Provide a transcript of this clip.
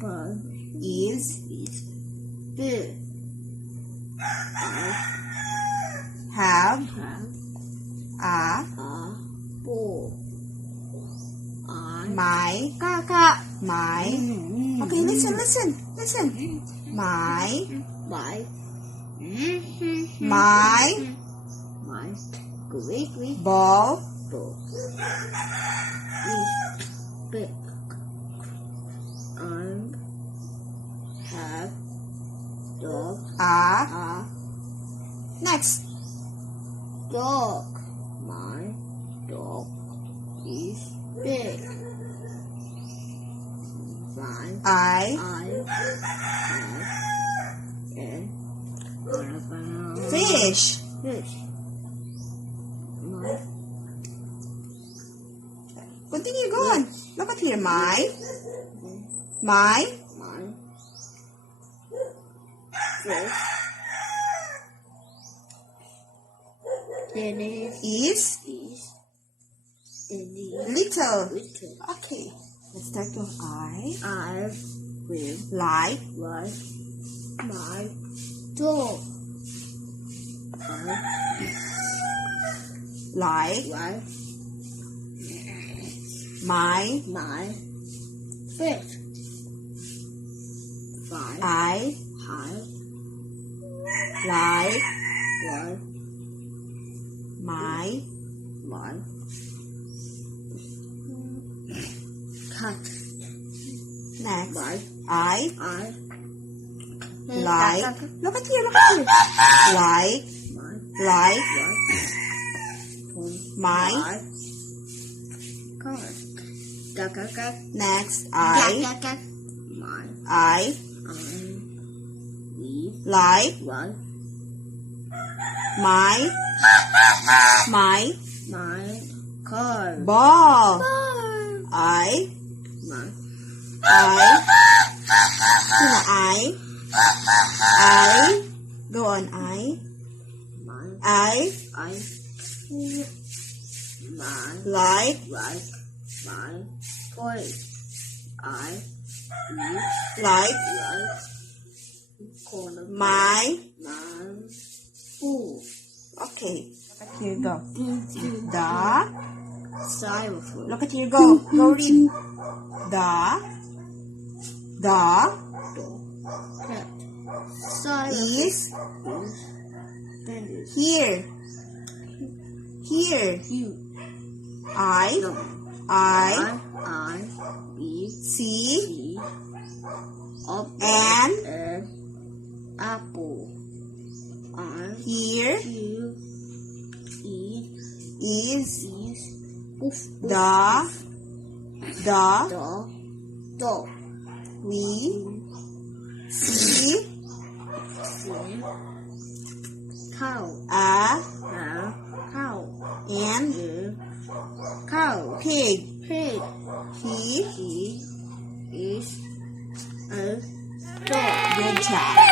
bird is big. have Have a a ball. my my okay, listen my My great ball ball is big. And have dog next dog. My dog is big. I have a fish fish. continue, go on, look at here, my My fish. is little. Okay, let's start with I will like my dog. like my My fish. I Have like my my cat. next My I I like look at here like my cat. next I like my My car. ball I go on I like My toy. I like corner. my My food. okay, here you go the Xylophone. look at here, go read the Cat. Xylophone is is here you. I B see and and apple. And here you is poof, the dog. we see Cow. a Cow. and Cow. pig Pig. he He is a dog. good job.